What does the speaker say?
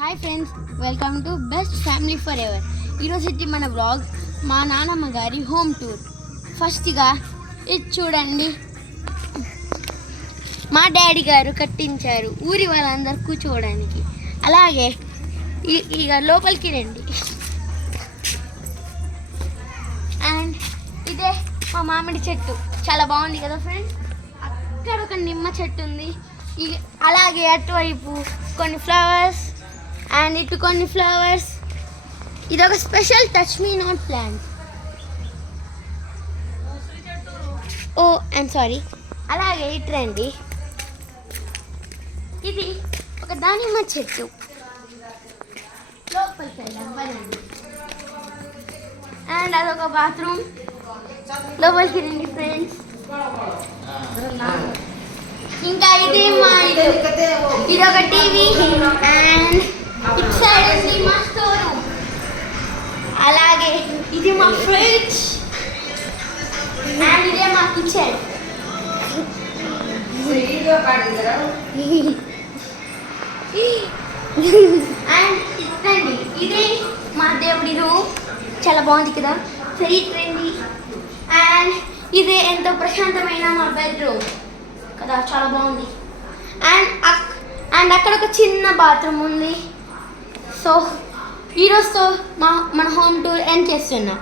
Hi friends, welcome to best family for ever. ఈరోజు మన vlog మా నాన్నమ్మ గారి హోమ్ టూర్. ఫస్ట్గా ఇది చూడండి, మా డాడీ గారు కట్టించారు ఊరి వాళ్ళందరూ కూర్చోవడానికి. అలాగే ఇక లోపలికి రండి. అండ్ ఇదే మా మామిడి చెట్టు, చాలా బాగుంది కదా ఫ్రెండ్స్. అక్కడ ఒక నిమ్మ చెట్టు ఉంది. అలాగే అటువైపు కొన్ని ఫ్లవర్స్ అండ్ ఇటు కొన్ని ఫ్లవర్స్. ఇది ఒక special touch me not plant. Oh I'm sorry. అలాగే ఇటు రండి, ఇది ఒక దానిమ్మ చెట్టు. లోపలికి వెళ్దాం పదండి. అండ్ అదొక బాత్రూమ్. లోపలికి రండి ఫ్రెండ్స్. ఇంకా ఇది మా ఇల్లు. ఇది ఒక టీవీ అండ్ ఇటు సైడ్ ఉంది మా స్టోర్ రూమ్. అలాగే ఇది మా ఫ్రిడ్జ్ అండ్ ఇదే మా కిచెన్. అండ్ రండి, ఇదే మా దేవుడి రూమ్. చాలా బాగుంది కదా, సరే రండి. అండ్ ఇదే ఎంతో ప్రశాంతమైన మా బెడ్రూమ్ కదా, చాలా బాగుంది. అండ్ అక్కడ ఒక చిన్న బాత్రూమ్ ఉంది. సో ఈరోజుతో మన హోమ్ టూర్ ఎండ్ చేస్తున్నాం.